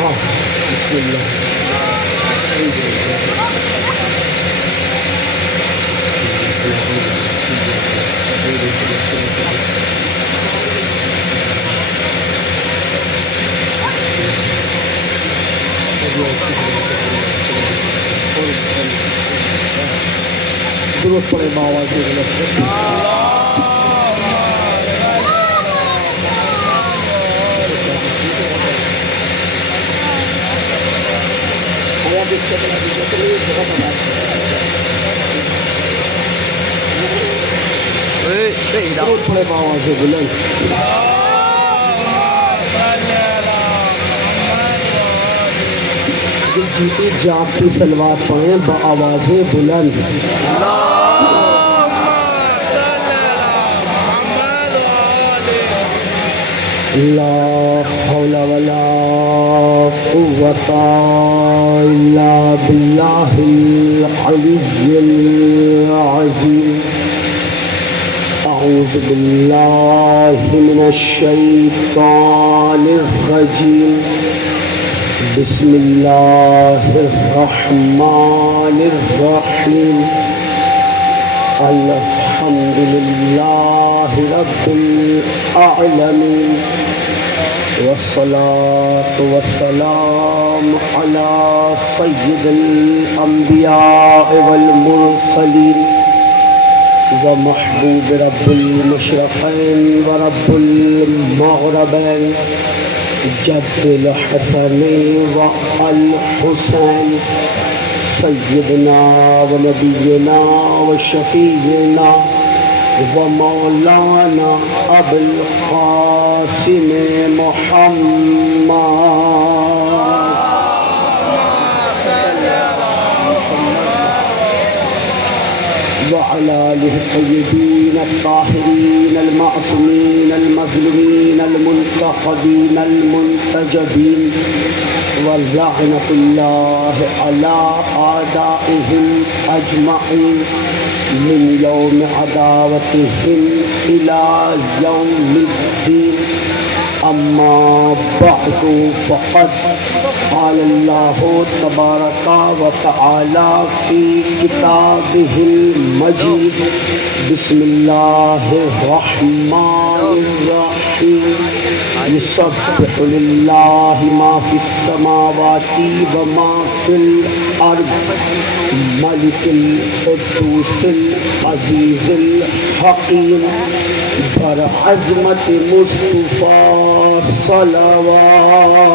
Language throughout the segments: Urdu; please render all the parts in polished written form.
ہاں بسم اللہ درست پڑے باواز درست پڑے باواز بلند جیتی جاگتی سلوات پڑھیں بآواز بلند لا حول ولا قوة إلا بالله العلي العظيم أعوذ بالله من الشيطان الرجيم بسم الله الرحمن الرحيم الحمد لله رب العالمين والصلاة والسلام على سيد الأنبياء والمرسلين ومحبوب رب المشرقين ورب المغربين جد الحسن والحسين سيدنا ونبينا وشفيعنا ومولانا أبو القاسم محمد وعلى آله الطيبين الطاهرين المعصومين المظلومين المنتخبين المنتجبين ولعنة الله على أعدائهم أجمعين من يوم عداوتهم إلى يوم الدين أما بعد فقد قال الله تبارك وتعالى في كتابه المجيد بسم الله الرحمن الرحيم يسبح لله ما في السماوات وما في الأرض ملك القدوس العزيز الحكيم برعظمة مصطفى صلوات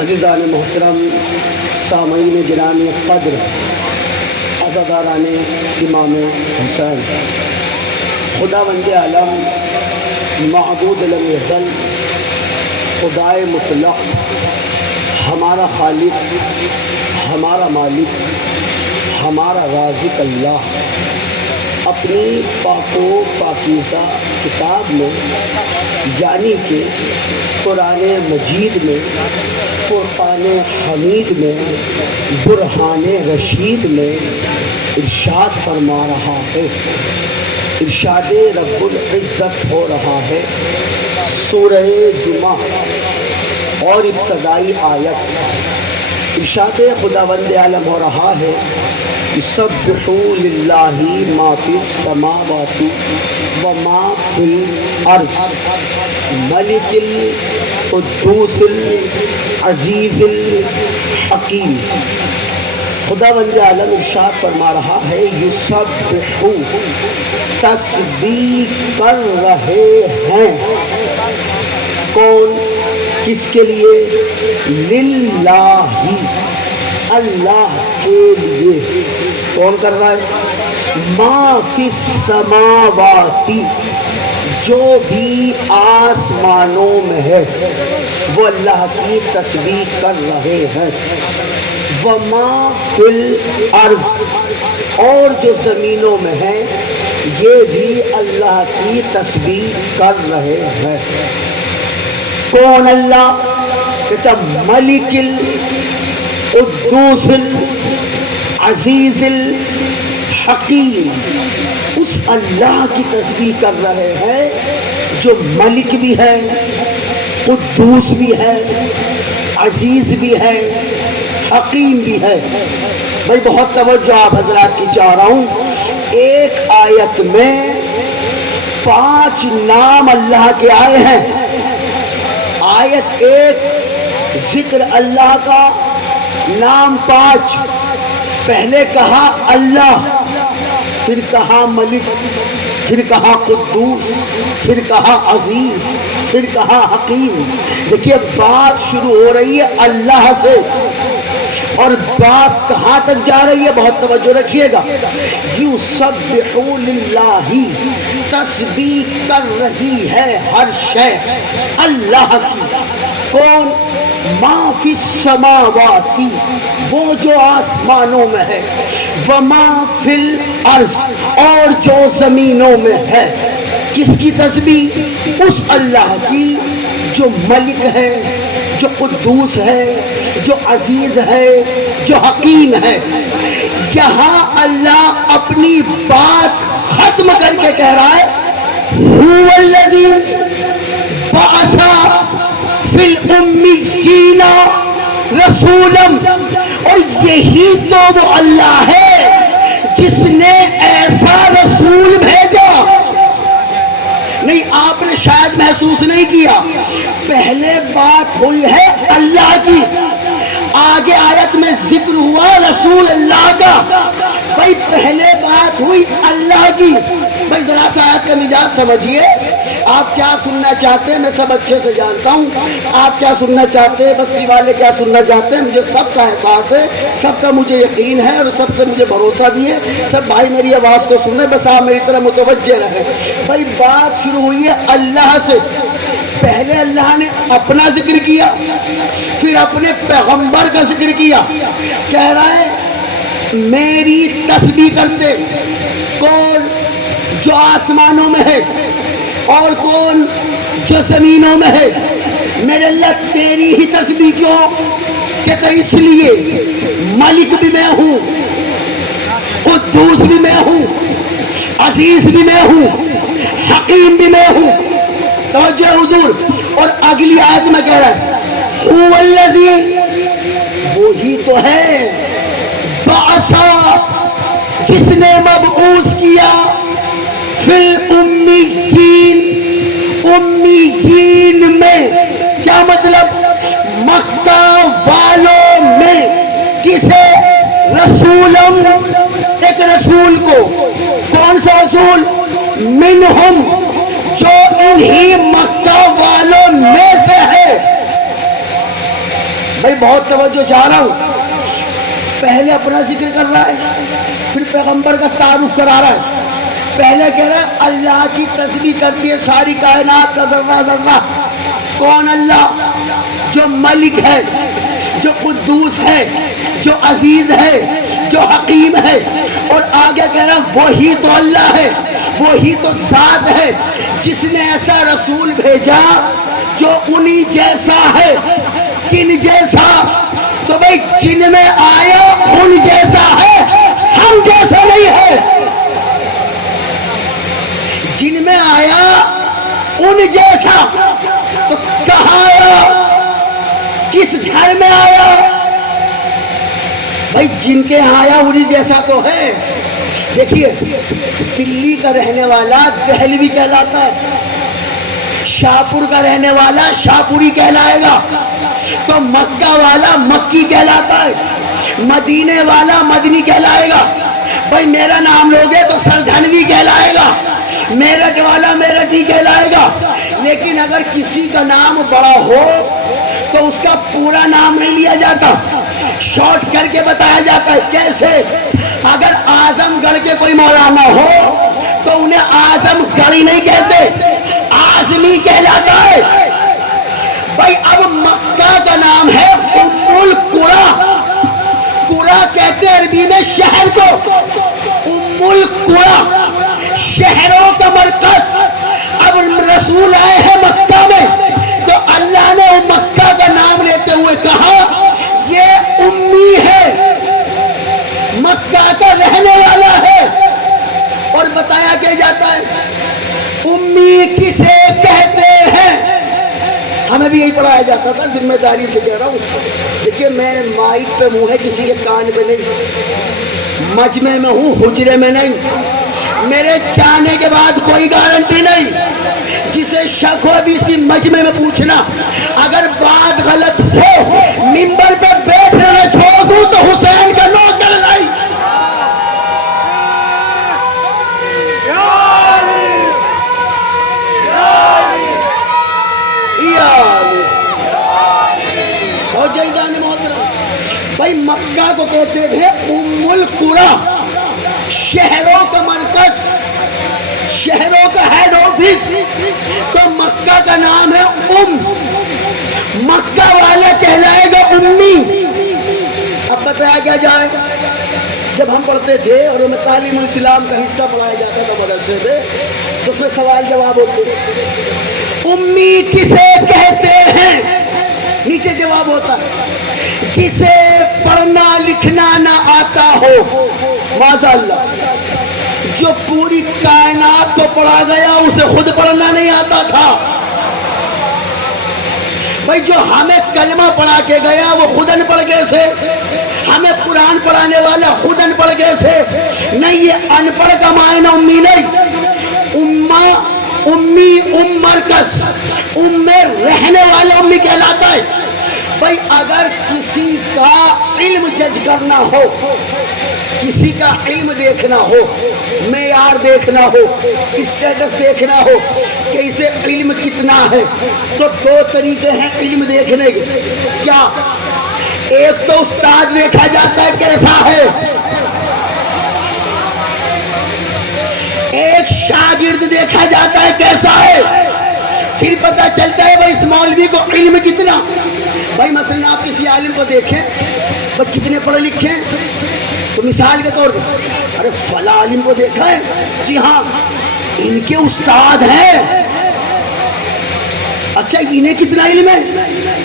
عزیزان محترم سامعین گرامی قدر عزاداران امام حسین خداوند عالم معبود لم یزل خدائے مطلق ہمارا خالق ہمارا مالک ہمارا رازق اللہ اپنی پاک و پاکیزہ کتاب میں یعنی کہ قرآن مجید میں فرقان حمید میں برہان رشید میں ارشاد فرما رہا ہے ارشاد رب العزت ہو رہا ہے سورہ جمعہ اور ابتدائی آیت ارشاد خداوند عالم ہو رہا ہے یسبحوا للہ ما فی السماوات وما فی الارض ملک القدوس العزیز الحکیم خداوند عالم ارشاد فرما رہا ہے یسبحوا تسبیح کر رہے ہیں کون کس کے لیے للہ اللہ کے لیے کون کر رہا ہے ما فی السماواتی جو بھی آسمانوں میں ہے وہ اللہ کی تسبیح کر رہے ہیں وما فی الارض اور جو زمینوں میں ہے یہ بھی اللہ کی تسبیح کر رہے ہیں کون اللہ کہتا ملک القدوس العزیز الحکیم اس اللہ کی تسبیح کر رہے ہیں جو ملک بھی ہے، قدوس بھی ہے، عزیز بھی ہے، حکیم بھی ہے۔ بھائی بہت توجہ آپ حضرات کی چاہ رہا ہوں۔ ایک آیت میں 5 نام اللہ کے آئے ہیں۔ آیت 1 ذکر اللہ کا، نام 5۔ پہلے کہا اللہ، پھر کہا ملک، پھر کہا قدوس، پھر کہا عزیز، پھر کہا حکیم۔ دیکھیے بات شروع ہو رہی ہے اللہ سے، اور بات کہاں تک جا رہی ہے بہت توجہ رکھیے گا۔ یسبح للہ، تسبیح کر رہی ہے ہر شے اللہ کی۔ کون؟ ما فی السماوات، وہ جو آسمانوں میں ہے، وما فی الارض، اور جو زمینوں میں ہے۔ کس کی تسبیح؟ اس اللہ کی جو ملک ہے، جو قدوس ہے، جو عزیز ہے، جو حکیم ہے۔ یہاں اللہ اپنی بات ختم کر کے کہہ رہا ہے هو الذی بعث فی الامیین رسولا، اور یہی تو وہ اللہ ہے جس نے ایسا رسول بھیجا۔ نہیں، آپ نے شاید محسوس نہیں کیا، پہلے بات ہوئی ہے اللہ کی، آگے آیت میں ذکر ہوا رسول اللہ کا۔ بھائی پہلے بات ہوئی اللہ کی۔ بھائی ذرا سا آیت کا مزاج سمجھیے، آپ کیا سننا چاہتے ہیں میں سب اچھے سے جانتا ہوں۔ آپ کیا سننا چاہتے ہیں، بستی والے کیا سننا چاہتے ہیں، مجھے سب کا احساس ہے، سب کا مجھے یقین ہے، اور سب سے مجھے بھروسہ بھی ہے۔ سب بھائی میری آواز کو سنیں، بس آپ میری طرح متوجہ رہیں۔ بھائی بات شروع ہوئی ہے اللہ سے۔ پہلے اللہ نے اپنا ذکر کیا، پھر اپنے پیغمبر کا ذکر کیا۔ کہہ رہا ہے میری تسبیح کرتے کون؟ جو آسمانوں میں ہے، اور کون؟ جو زمینوں میں ہے۔ میرے اللہ تیری ہی تسبیح کیوں؟ کہتا اس لیے ملک بھی میں ہوں، قدوس بھی میں ہوں، عزیز بھی میں ہوں، حکیم بھی میں ہوں۔ توجہ حضور۔ اور اگلی آیت میں کہہ رہا ہے هو الذی، وہی تو ہے، بعثا، جس نے مبعوث کیا، فی الامیین، امیین میں۔ کیا مطلب؟ مکہ والوں میں۔ کسے؟ رسولم، ایک رسول کو۔ کون سا رسول؟ منہم، جو انہی مکہ والوں میں سے ہے۔ بھائی بہت توجہ چاہ رہا ہوں۔ پہلے اپنا ذکر کر رہا ہے، پھر پیغمبر کا تعارف کرا رہا ہے۔ پہلے کہہ رہا ہے اللہ کی تسبیح کرتی ہے ساری کائنات کا ذرہ ذرہ۔ کون اللہ؟ جو ملک ہے، جو قدوس ہے، جو عزیز ہے، جو حکیم ہے۔ اور آگے کہہ رہا وہی تو اللہ ہے، وہی تو ذات ہے جس نے ایسا رسول بھیجا جو انہی جیسا ہے۔ کن جیسا؟ تو بھئی جن میں آیا ان جیسا ہے، ہم جیسا نہیں ہے۔ جن میں آیا ان جیسا، تو کہاں آیا؟ کس گھر میں آیا؟ بھائی جن کے آیا انہی جیسا تو ہے۔ دیکھیے دلی کا رہنے والا دہلوی کہلاتا ہے، شاہپور کا رہنے والا شاہپوری کہلائے گا، تو مکہ والا مکی کہلاتا ہے، مدینے والا مدنی کہلائے گا۔ بھائی میرا نام لوگے تو سردھنوی کہلائے گا، میرٹھ والا میرٹھی کہلائے گا۔ لیکن اگر کسی کا نام بڑا ہو تو اس کا پورا نام نہیں لیا جاتا، شارٹ کر کے بتایا جاتا ہے۔ کیسے؟ اگر اعظم گڑھ کے کوئی مولانا ہو تو انہیں اعظم گڑھی نہیں کہتے، اعظمی کہلاتا ہے۔ بھائی اب مکہ کا نام ہے ام القریٰ، قریٰ کہتے ہیں عربی میں شہر کو، ام القریٰ شہروں کا مرکز۔ اب رسول آئے ہیں مکہ میں تو اللہ نے مکہ کا نام لیتے ہوئے کہا یہ امی ہے، مکہ کا رہنے والا ہے۔ اور بتایا کہ جاتا ہے امی کسے کہتے ہیں. ہمیں بھی یہی پڑھایا جاتا تھا, ذمہ داری سے کہہ رہا ہوں. دیکھیے میں مائک پہ منہ ہے, کسی کے کان پہ نہیں, مجمع میں ہوں, حجرے میں نہیں. میرے جانے کے بعد کوئی گارنٹی نہیں. جسے شک ہو ابھی اسی مجمع میں پوچھنا. اگر بات غلط ہو منبر پہ بیٹھنے نہ چھوڑ دوں تو حسین کا نوکر نہیں. بھائی مکہ کو کہتے تھے ام القری, شہروں کا مرکز, شہروں کا ہیڈ آفس. تو مکہ کا نام ہے ام, مکہ والا کہلائے گا امی. اب بتایا کیا جائے, جب ہم پڑھتے تھے اور ہمیں تعلیم الاسلام کا حصہ پڑھایا جاتا تھا مدرسے میں, تو اس میں سوال جواب ہوتے, امی کسے کہتے ہیں, نیچے جواب ہوتا جسے پڑھنا لکھنا نہ آتا ہو. معاذ اللہ, جو پوری کائنات کو پڑھا گیا اسے خود پڑھنا نہیں آتا تھا. بھائی جو ہمیں کلمہ پڑھا کے گیا وہ خود ان پڑھ گئے سے, ہمیں قرآن پڑھانے والا خود ان پڑھ گئے سے نہیں. یہ ان پڑھ کا معنی امی نہیں. امی ام مرکز, ام میں رہنے والا امی کہلاتا ہے. بھائی اگر کسی کا علم جج کرنا ہو, کسی کا علم دیکھنا ہو, معیار دیکھنا ہو, اسٹیٹس دیکھنا ہو کہ اسے علم کتنا ہے, تو دو طریقے ہیں علم دیکھنے کے. کیا, ایک تو استاد دیکھا جاتا ہے کیسا ہے, ایک شاگرد دیکھا جاتا ہے کیسا ہے. پھر پتہ چلتا ہے بھائی اس مولوی کو علم کتنا. بھائی مثلا آپ کسی عالم کو دیکھیں وہ کتنے پڑھے لکھے ہیں, تو مثال کے طور پر ارے فلاں عالم کو دیکھا ہے, جی ہاں ان کے استاد ہیں. اچھا انہیں کتنا علم ہے,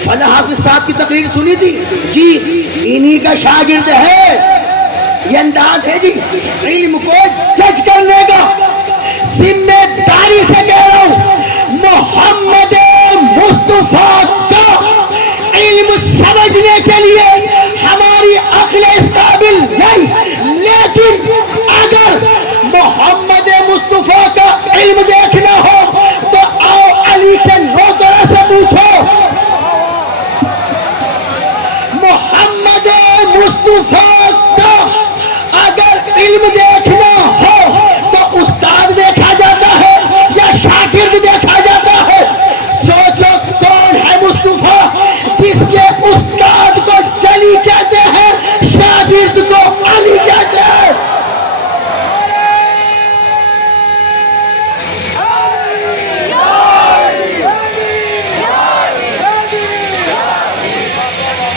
فلاں حافظ صاحب کی تقریر سنی تھی, جی انہی کا شاگرد ہے. یہ انداز ہے جی علم کو جج کرنے کا. ذمہ داری سے کہہ رہا ہوں محمد مصطفیٰ کا علم سمجھنے کے لیے ہماری عقل اس قابل نہیں, لیکن اگر محمد مصطفیٰ کا علم دیکھنا ہو تو آؤ علی کے نوکروں سے پوچھو. محمد مصطفیٰ کا اگر علم دیکھنا ہو تو استاد دیکھا جاتا ہے یا شاگرد دیکھا جاتا ہے. سوچو کون ہے مصطفیٰ جس کے استاد کو جلی کہتے ہیں, شاگرد کو علی کہتے ہیں.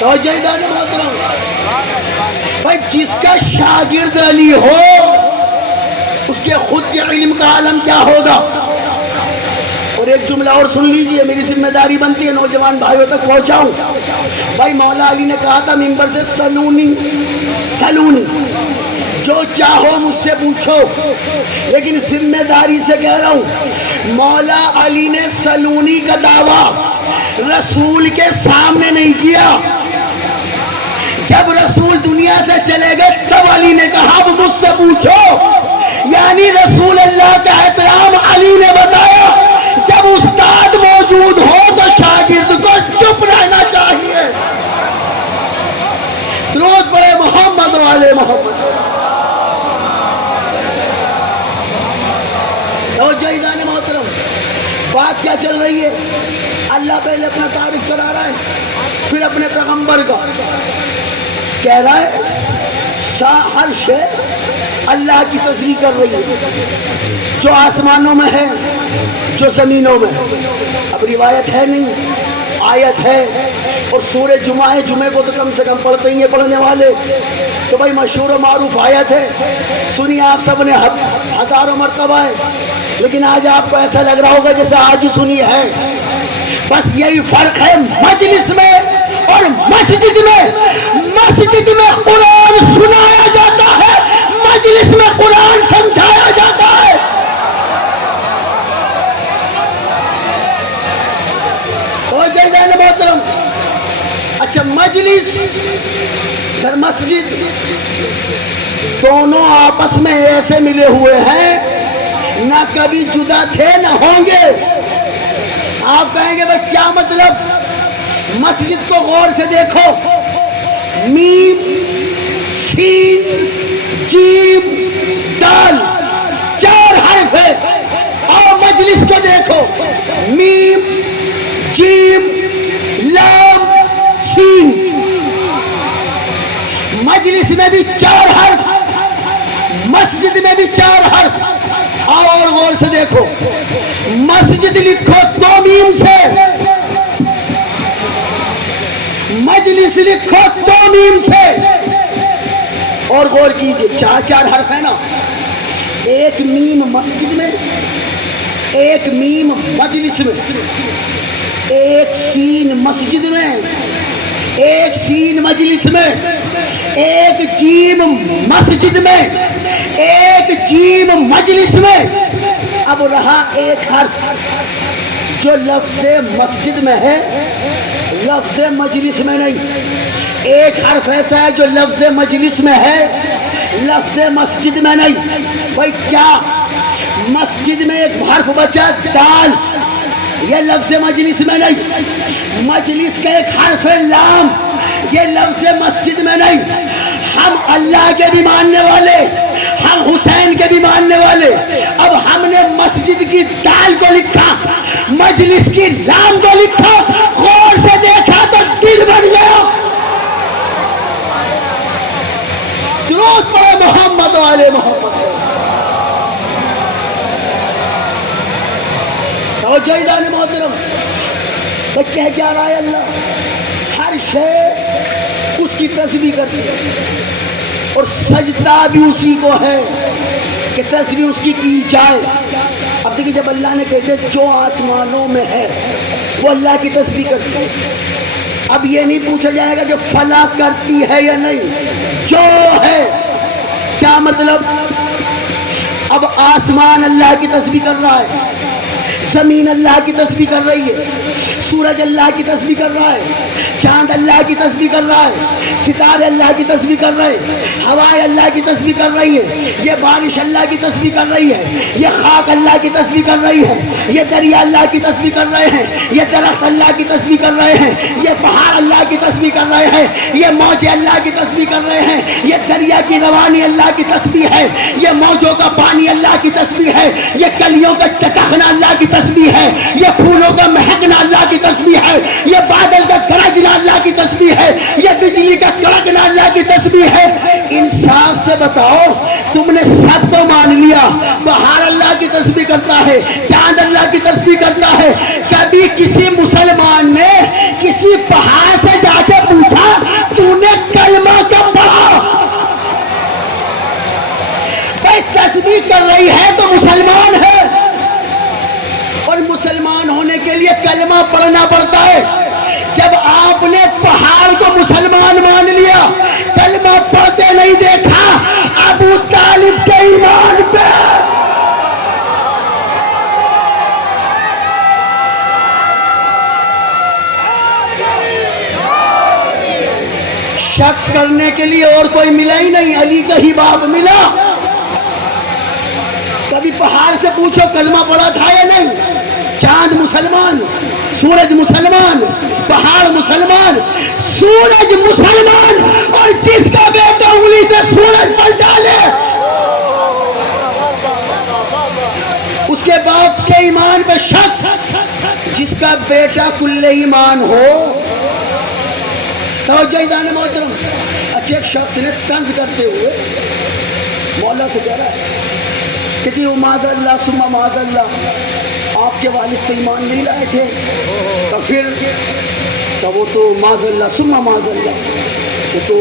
تو جیدان محترم بھائی جس کا شاگرد علی ہو اس کے خود کے علم کا عالم کیا ہوگا. اور ایک جملہ اور سن لیجئے, میری ذمہ داری بنتی ہے نوجوان بھائیوں تک پہنچاؤں. بھائی مولا علی نے کہا تھا منبر سے سلونی سلونی, جو چاہو مجھ سے پوچھو. لیکن ذمہ داری سے کہہ رہا ہوں مولا علی نے سلونی کا دعویٰ رسول کے سامنے نہیں کیا. جب رسول دنیا سے چلے گئے تب علی نے کہا اب مجھ سے پوچھو. یعنی رسول اللہ کا احترام علی نے بتایا. جب استاد موجود ہو تو شاگرد کو چپ رہنا چاہیے. درود پڑھے محمد والے محمد. توجہ محترم, بات کیا چل رہی ہے, اللہ پہلے اپنا تعارف کرا رہا ہے, پھر اپنے پیغمبر کا کہہ رہا ہے. ہر شے اللہ کی تصریح کر رہی ہے, جو آسمانوں میں ہے, جو زمینوں میں. اب روایت ہے نہیں, آیت ہے. اور سورہ جمعہ ہے, جمعے کو تو کم سے کم پڑھتے ہی ہیں پڑھنے والے. تو بھائی مشہور و معروف آیت ہے, سنی آپ سب نے ہزاروں مرتبہ ہے. لیکن آج آپ کو ایسا لگ رہا ہوگا جیسے آج ہی سنی ہے. بس یہی فرق ہے مجلس میں اور مسجد میں. مسجد میں قرآن سنایا جاتا ہے, مجلس میں قرآن سمجھایا جاتا ہے. توجہ محترم. اچھا مجلس در مسجد دونوں آپس میں ایسے ملے ہوئے ہیں نہ کبھی جدا تھے نہ ہوں گے. آپ کہیں گے بھائی کیا مطلب؟ مسجد کو غور سے دیکھو, میم سین جیم دال 4 حرف ہے. اور مجلس کو دیکھو, میم جیم لام سین. مجلس میں بھی 4 حرف, مسجد میں بھی 4 حرف. اور غور سے دیکھو, مسجد لکھو 2 میم سے, مجلس لکھو 2 میم سے. اور غور کیجئے 4 حرف ہے نا, ایک میم مسجد میں, ایک میم مجلس میں, ایک سین مسجد میں, ایک سین مجلس میں, ایک جیم مسجد میں, ایک جیم مجلس میں. اب رہا ایک حرف جو لفظ مسجد میں ہے, لفظ مجلس میں نہیں. ایک حرف ایسا ہے جو لفظ مجلس میں ہے, لفظ مسجد میں نہیں. بھائی کیا مسجد میں ایک حرف بچا دال, یہ لفظ مجلس میں نہیں. مجلس کا ایک حرف ہے لام, یہ لفظ مسجد میں نہیں. ہم اللہ کے بھی ماننے والے, ہم حسین کے بھی ماننے والے. اب ہم نے مسجد کی دال کو لکھا, مجلس کی لام کو لکھا, غور سے دیکھا تو دل بن گیا. درود پڑھے محمد و آل محمد. توجہ دان محترم, تو کہہ کیا رہا ہے اللہ؟ ہر شے اس کی تسبیح کرتی ہے, اور سجدہ بھی اسی کو ہے کہ تسبیح اس کی جائے. اب دیکھیے جب اللہ نے کہتے جو آسمانوں میں ہے وہ اللہ کی تسبیح کرتی ہے. اب یہ نہیں پوچھا جائے گا جو فلاں کرتی ہے یا نہیں, جو ہے. کیا مطلب؟ اب آسمان اللہ کی تسبیح کر رہا ہے, زمین اللہ کی تسبیح کر رہی ہے, سورج اللہ کی تسبیح کر رہا ہے, چاند اللہ کی تسبیح کر رہا ہے, ستارے اللہ کی تسبیح کر رہے ہیں, ہوائیں اللہ کی تسبیح کر رہی ہے, یہ بارش اللہ کی تسبیح کر رہی ہے, یہ خاک اللہ کی تسبیح کر رہی ہے, یہ دریا اللہ کی تسبیح کر رہے ہیں, یہ درخت اللہ کی تسبیح کر رہے ہیں, یہ پہاڑ اللہ کی تسبیح کر رہے ہیں, یہ موجیں اللہ کی تسبیح کر رہے ہیں, یہ دریا کی روانی اللہ کی تسبیح ہے, یہ موجوں کا پانی اللہ کی تسبیح ہے, یہ کلیوں کا چٹخنا اللہ کی تسبیح ہے, یہ پھولوں کا مہکنا اللہ کی تسبیح ہے, یہ بادل کا گرجنا اللہ کی تسبیح ہے, یہ بجلی کا کڑکنا اللہ کی تسبیح ہے. انصاف سے بتاؤ, تم نے سب تو مان لیا, بہار اللہ کی تسبیح کرتا ہے, چاند اللہ کی تسبیح کرتا ہے. کبھی کسی مسلمان نے کسی پہاڑ سے جا کے پوچھا تو نے کلمہ کب پڑھا؟ بھائی تسبیح کر رہی ہے تو مسلمان ہے, اور مسلمان ہونے کے لیے کلمہ پڑھنا پڑتا ہے. جب آپ نے پہاڑ کو مسلمان مان لیا, کلمہ پڑھتے نہیں دیکھا, ابو طالب کے ایمان پہ شک کرنے کے لیے اور کوئی ملا ہی نہیں, علی کا ہی باپ ملا. کبھی پہاڑ سے پوچھو کلمہ پڑھا تھا یا نہیں؟ چاند مسلمان, سورج مسلمان, پہاڑ مسلمان, سورج مسلمان, اور جس کا بیٹا انگلی سے سورج پر ڈالے اس کے باپ کے ایمان پہ شک, جس کا بیٹا کل ایمان ہو. توجہ دان محترم. اچھے ایک شخص نے طنز کرتے ہوئے مولا سے کہہ رہا ہے کہ جی معاذ اللہ ثم معاذ اللہ, آپ کے والد تو ایمان نہیں لائے تھے, تو پھر تو وہ تو معاذ اللہ ثم معاذ اللہ, وہ تو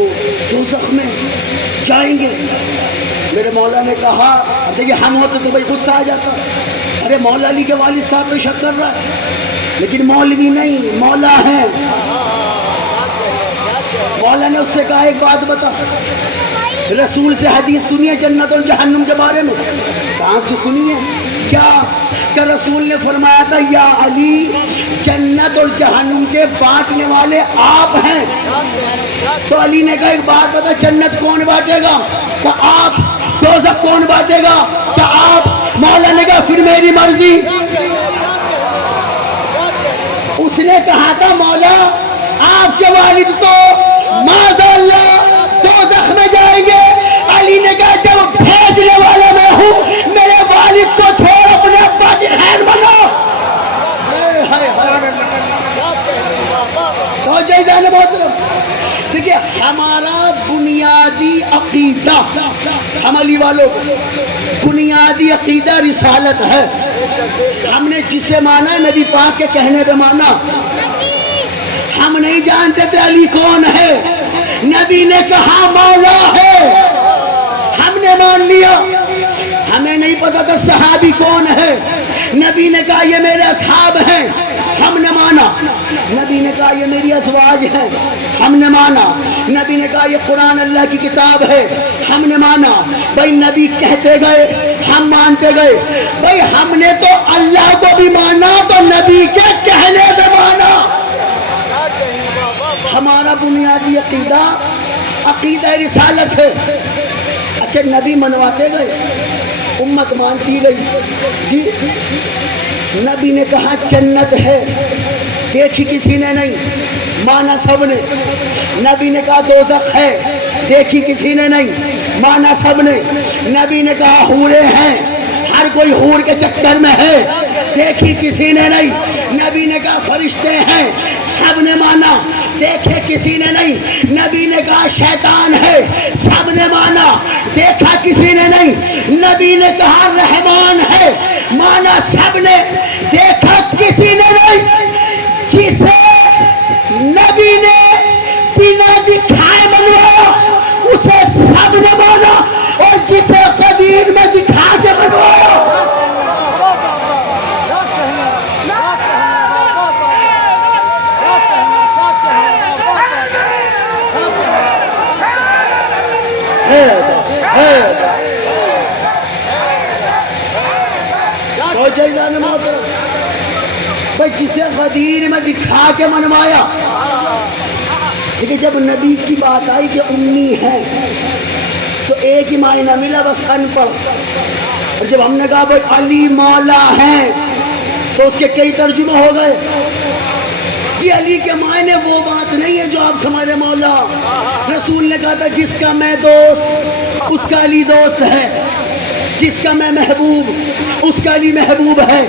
دوزخ میں جائیں گے. میرے مولا نے کہا, دیکھیے ہم ہوتے تو بھائی غصہ آ جاتا, ارے مولا علی کے والد صاحب تو شک کر رہا ہے, لیکن مولوی نہیں مولا ہے. مولا نے اس سے کہا ایک بات بتا, رسول سے حدیث سنی ہے جنت اور جہنم کے بارے میں؟ کہاں سے سنی ہے؟ کیا اس کا رسول نے فرمایا تھا یا علی جنت اور جہنم کے بانٹنے والے آپ ہیں. تو علی نے کہا ایک بات بتا جنت کون بانٹے گا؟ کہ آپ. دوزخ کون بانٹے گا؟ کہ آپ. مولا نے کہا پھر میری مرضی. اس نے کہا تھا مولا آپ کے والد تو معاذ اللہ دوزخ میں جائیں گے. علی نے کہا جب بھیجنے والا میں ہوں میرے والد کو چھوڑ اپنے ابا کی خیر بنو. تو جیسے محترم دیکھیے ہمارا بنیادی عقیدہ ہم علی والوں بنیادی عقیدہ رسالت ہے. ہم نے جسے مانا نبی پاک کے کہنے پہ مانا. ہم نہیں جانتے تھے علی کون ہے. نبی نے کہا مولا ہے ہم نے مان لیا. ہمیں نہیں پتا تھا صحابی کون ہے. نبی نے کہا یہ میرے اصحاب ہیں ہم نے مانا. نبی نے کہا یہ میری ازواج ہیں ہم نے مانا. نبی نے کہا یہ قرآن اللہ کی کتاب ہے ہم نے مانا. بھائی نبی کہتے گئے ہم مانتے گئے. بھائی ہم نے تو اللہ کو بھی مانا تو نبی کے کہنے پہ مانا. ہمارا بنیادی عقیدہ عقیدہ رسالت ہے. اچھا نبی منواتے گئے امت مانتی گئی. جی نبی نے کہا جنت ہے دیکھی کسی نے نہیں مانا سب نے. نبی نے کہا دوزخ ہے دیکھی کسی نے نہیں مانا سب نے. نبی نے کہا حوریں ہیں ہر کوئی حور کے چکر میں ہے دیکھی کسی نے نہیں. نبی نے کہا فرشتے ہیں سب نے مانا دیکھے کسی نے نہیں. نبی نے کہا شیطان ہے سب نے مانا دیکھا کسی نے نہیں. نبی نے کہا رحمان ہے مانا سب نے دیکھا کسی نے نہیں. جسے نبی نے بنا دکھائے بنوایا اسے سب نے مانا اور جسے قدیر میں دکھا کے بنوایا بھائی جسے غدیر میں دکھا کے منوایا. لیکن جب نبی کی بات آئی کہ امی ہے تو ایک ہی معنی ملا بس ان پڑھ. اور جب ہم نے کہا بھائی علی مولا ہے تو اس کے کئی ترجمے ہو گئے. جی علی کے معنی وہ بات نہیں ہے جو آپ سمجھ رہے. مولا رسول نے کہا تھا جس کا میں دوست اس کا علی دوست ہے. جس کا میں محبوب اس کا علی محبوب ہے.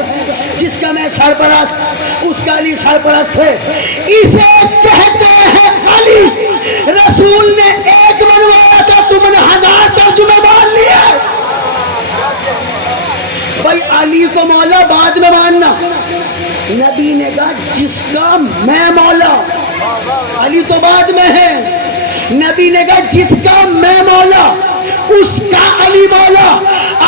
جس کا میں سرپرست اس کا علی سرپرست ہے. اسے کہتے ہیں علی. رسول نے ایک منوایا تھا تم نے 1000 ترجمے مان لیے. بھائی علی کو مولا بعد میں ماننا. نبی نے کہا جس کا میں مولا. علی تو بعد میں ہے. نبی نے کہا جس کا میں مولا اس کا علی مولا.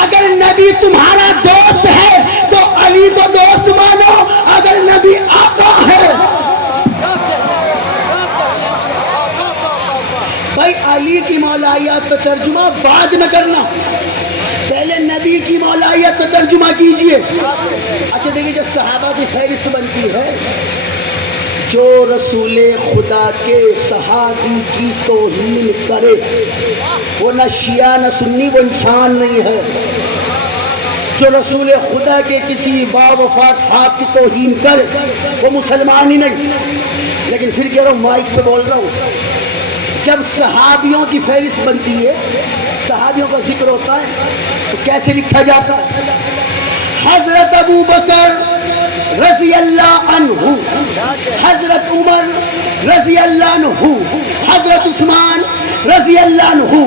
اگر نبی تمہارا دوست ہے تو علی کو دوست مانو. اگر نبی آقا ہے بھائی علی کی مولائیت پہ ترجمہ بعد میں کرنا پہلے نبی کی مولائیت پہ ترجمہ کیجئے. اچھا دیکھیے جب صحابہ کی فہرست بنتی ہے جو رسول خدا کے صحابی کی توہین کرے وہ نہ شیعہ نہ سنی وہ انسان نہیں ہے. جو رسول خدا کے کسی باوفا صحاب کی توہین کرے وہ مسلمان ہی نہیں. لیکن پھر کہہ رہا ہوں مائک پہ بول رہا ہوں جب صحابیوں کی فہرست بنتی ہے صحابیوں کا ذکر ہوتا ہے تو کیسے لکھا جاتا ہے؟ حضرت ابو بکر رضی اللہ عنہ, حضرت عمر رضی اللہ عنہ, حضرت عثمان رضی اللہ عنہ,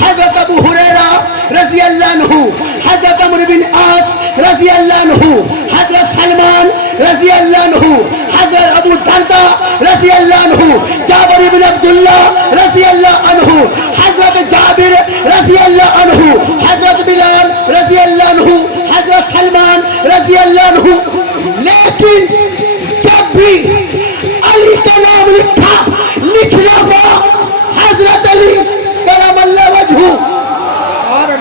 حضرت ابو ہریرہ رضی اللہ عنہ, حضرت عمرو بن عاص رضی اللہ عنہ, حضرت سلمان رضی اللہ عنہ, حضرت ابو درداء رضی اللہ عنہ, جابر بن عبداللہ رضی اللہ عنہ, حضرت جابر رضی اللہ عنہ, حضرت بلال رضی اللہ عنہ, حضرت سلمان رضی اللہ عنہ. لیکن جب بھی علی کا نام لکھنا پڑا حضرت علی کرم اللہ وجہہ اور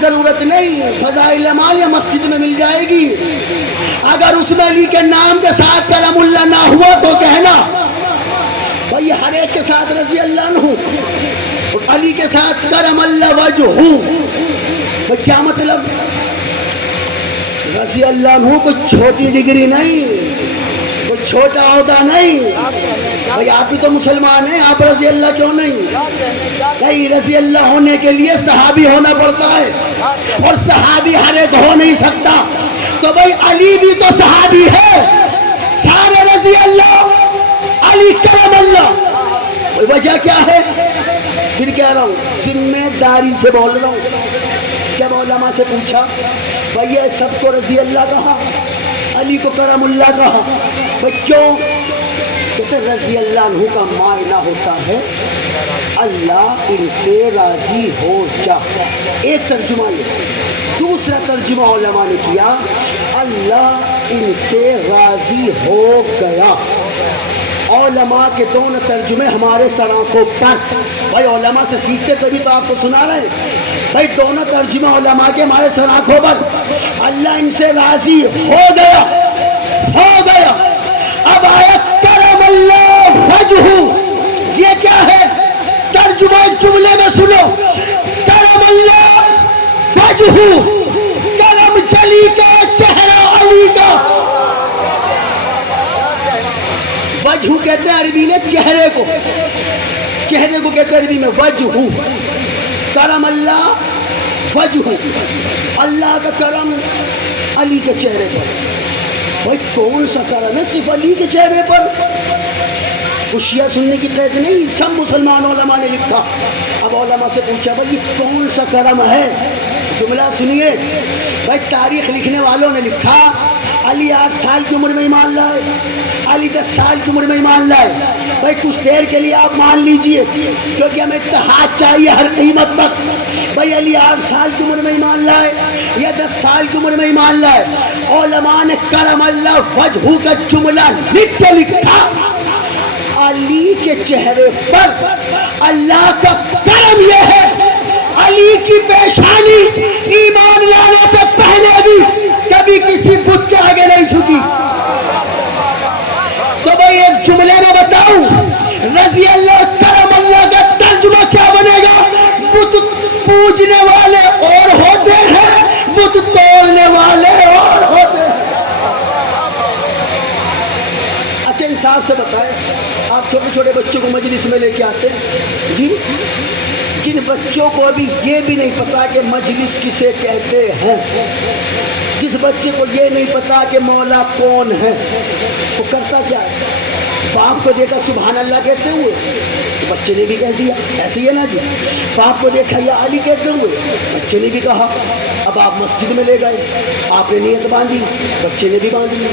ضرورت نہیں، فضائل اعمال یا مسجد میں مل جائے گی۔ اگر اس میں علی کے نام کے ساتھ کرم اللہ نہ ہوا تو کہنا بھائی ہر ایک کے ساتھ رضی اللہ عنہ اور علی کے ساتھ کرم اللہ وجہ، کیا مطلب؟ رضی اللہ عنہ کوئی چھوٹی ڈگری نہیں، کوئی چھوٹا عہدہ نہیں۔ بھائی آپ بھی تو مسلمان ہیں، آپ رضی اللہ کیوں نہیں؟ رضی اللہ ہونے کے لیے صحابی ہونا پڑتا ہے، اور صحابی ہر ایک ہو نہیں سکتا۔ تو بھائی علی بھی تو صحابی ہے، سارے رضی اللہ، علی کرم اللہ۔ وجہ کیا ہے؟ پھر کہہ رہا ہوں، ذمہ داری سے بول رہا ہوں۔ جب علماء سے پوچھا بھائی یہ سب کو رضی اللہ کہا، علی کو کرم اللہ کہا، بھائی کیوں؟ کہتے رضی اللہ عنہ کا معنی ہوتا ہے اللہ ان سے راضی ہو جا، ایک ترجمہ یہ۔ دوسرا ترجمہ علماء نے کیا اللہ ان سے راضی ہو گیا۔ علماء کے دونوں ترجمے ہمارے سر آنکھوں پر، بھائی علماء سے سیکھتے تبھی تو آپ کو سنا رہے ہیں۔ بھائی دونوں ترجمہ علماء کے ہمارے سر آنکھوں پر، اللہ ان سے راضی ہو گیا، ہو گیا۔ اب آیت کرم اللہ وجہ، یہ کیا ہے؟ ترجمہ جملے میں سنو، کرم اللہ وجہ، کرم جلی کا چہرہ علی کا۔ وجہ کہتے ہیں عربی میں چہرے کو، چہرے کو کہتے ہیں عربی میں وجہ۔ کرم اللہ وجہ، اللہ کا کرم علی کے چہرے پر۔ بھائی کون سا کرم ہے صرف علی کے چہرے پر؟ خوشیاں سننے کی قید نہیں، سب مسلمان علماء نے لکھا۔ اب علماء سے پوچھا بھائی یہ کون سا کرم ہے؟ جملہ سنیے، بھائی تاریخ لکھنے والوں نے لکھا علی 8 سال کی عمر میں ایمان لائے، علی 10 سال کی عمر میں ایمان لائے۔ بھائی کچھ دیر کے لیے آپ مان لیجئے کیونکہ ہمیں اتحاد چاہیے ہر قیمت پر۔ بھائی علی 8 سال کی عمر میں ایمان لائے یا 10 سال کی عمر میں ایمان لائے، علماء نے کرم اللہ وجہ کا جملہ لکھ کے لکھا علی کے چہرے پر اللہ کا کرم یہ ہے علی کی پیشانی ایمان لانے سے پہلے بھی کبھی کسی بت کے آگے نہیں جھکی۔ تو بھائی ایک جملے میں بتاؤں رضی اللہ کرم اللہ کا ترجمہ کیا بنے گا؟ بت پوجنے والے اور ہوتے ہیں، بت توڑنے والے اور ہوتے ہیں۔ اچھا انصاف سے بتائیں، آپ چھوٹے چھوٹے بچوں کو مجلس میں لے کے آتے ہیں جی، جن بچوں کو ابھی یہ بھی نہیں پتا کہ مجلس کسے کہتے ہیں، جس بچے کو یہ نہیں پتا کہ مولا کون ہے، وہ کرتا کیا ہے؟ باپ کو دیکھا سبحان اللہ کہتے ہوئے تو بچے نے بھی کہہ دیا، ایسے ہی ہے نا جی۔ باپ کو دیکھا یا علی کہتے ہوئے، بچے نے بھی کہا۔ اب آپ مسجد میں لے گئے، آپ نے نیت باندھی، بچے نے بھی باندھی۔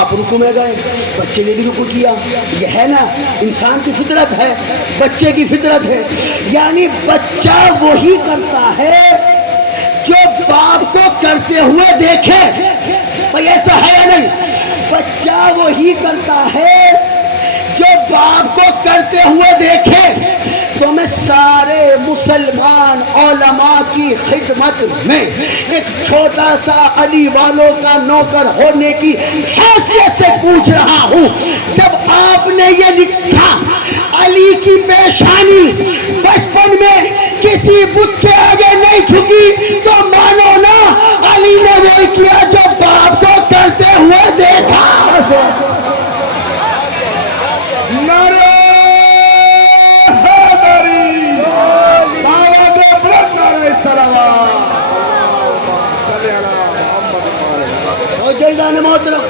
آپ رکوع میں گئے، بچے نے بھی رکوع کیا۔ یہ ہے نا انسان کی فطرت ہے، بچے کی فطرت ہے، یعنی بچہ وہی کرتا ہے جو باپ کو کرتے ہوئے دیکھے۔ بھئی ایسا ہے یا نہیں؟ بچہ وہی کرتا ہے جو باپ کو کرتے ہوئے دیکھے۔ تو میں سارے مسلمان علماء کی خدمت میں ایک چھوٹا سا علی والوں کا نوکر ہونے کی حیثیت سے پوچھ رہا ہوں، جب آپ نے یہ لکھا علی کی پیشانی بچپن میں کسی بت کے آگے نہیں جھکی، تو مانو نا علی نے وہ کیا جو باپ کو کرتے ہوئے دیکھا۔ محترم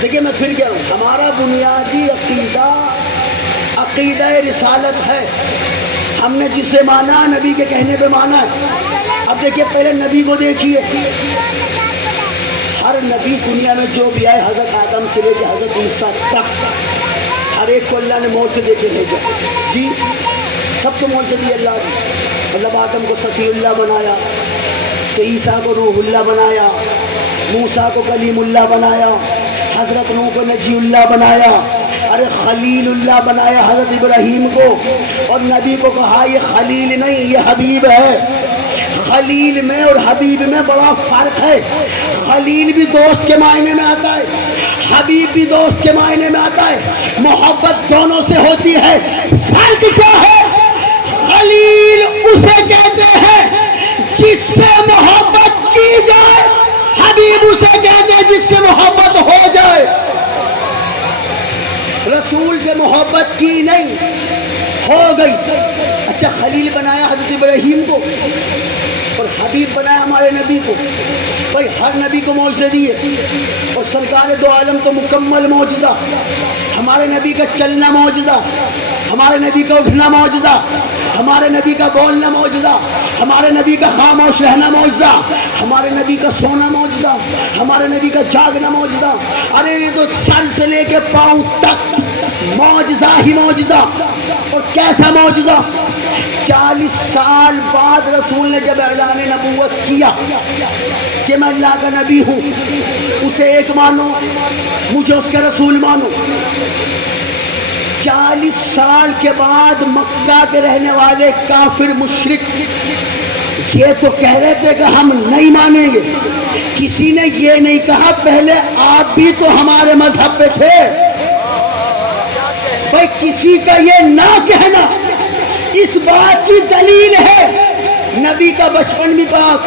دیکھیں میں پھر کہہ رہا ہوں، ہمارا بنیادی عقیدہ عقیدہ رسالت ہے۔ ہم نے جسے مانا نبی کے کہنے پہ مانا ہے۔ اب دیکھیے پہلے نبی کو دیکھیے، ہر نبی دنیا میں جو بھی آئے حضرت آدم سے لے کے حضرت عیسیٰ تک ہر ایک کو اللہ نے موت سے دے کے بھیجا جی، سب کو موت سے دی اللہ نے۔ مطلب آدم کو صفی اللہ بنایا، تو عیسیٰ کو روح اللہ بنایا، موسیٰ کو کلیم اللہ بنایا، حضرت نوح کو نجی اللہ بنایا، ارے خلیل اللہ بنایا حضرت ابراہیم کو، اور نبی کو کہا یہ خلیل نہیں یہ حبیب ہے۔ خلیل میں اور حبیب میں بڑا فرق ہے. خلیل بھی دوست کے معنی میں آتا ہے, حبیب بھی دوست کے معنی میں آتا ہے. محبت دونوں سے ہوتی ہے. فرق کیا ہے؟ خلیل اسے کہتے ہیں جس سے محبت کی جائے, حبیب اسے کہتے ہیں جس سے محبت ہو جائے. رسول سے محبت کی نہیں, ہو گئی. اچھا, خلیل بنایا حضرت ابراہیم کو اور حبیب بنایا ہمارے نبی کو. بھائی ہر نبی کو معجزے دیے اور سرکار دو عالم تو مکمل معجزہ. ہمارے نبی کا چلنا معجزہ, ہمارے نبی کا اٹھنا معجزہ, ہمارے نبی کا بولنا معجزہ, ہمارے نبی کا خاموش رہنا معجزہ, ہمارے نبی کا سونا معجزہ, ہمارے نبی کا جاگنا معجزہ. ارے یہ تو سر سے لے کے پاؤں تک معجزہ ہی معجزہ. اور کیسا معجزہ؟ 40 سال بعد رسول نے جب اعلان نبوت کیا کہ میں اللہ کا نبی ہوں, اسے ایک مانو, مجھے اس کا رسول مانو. 40 سال کے بعد مکہ کے رہنے والے کافر مشرک یہ تو کہہ رہے تھے کہ ہم نہیں مانیں گے. کسی نے یہ نہیں کہا پہلے آپ بھی تو ہمارے مذہب پہ تھے. بھائی کسی کا یہ نہ کہنا اس بات کی دلیل ہے نبی کا بچپن بھی پاک,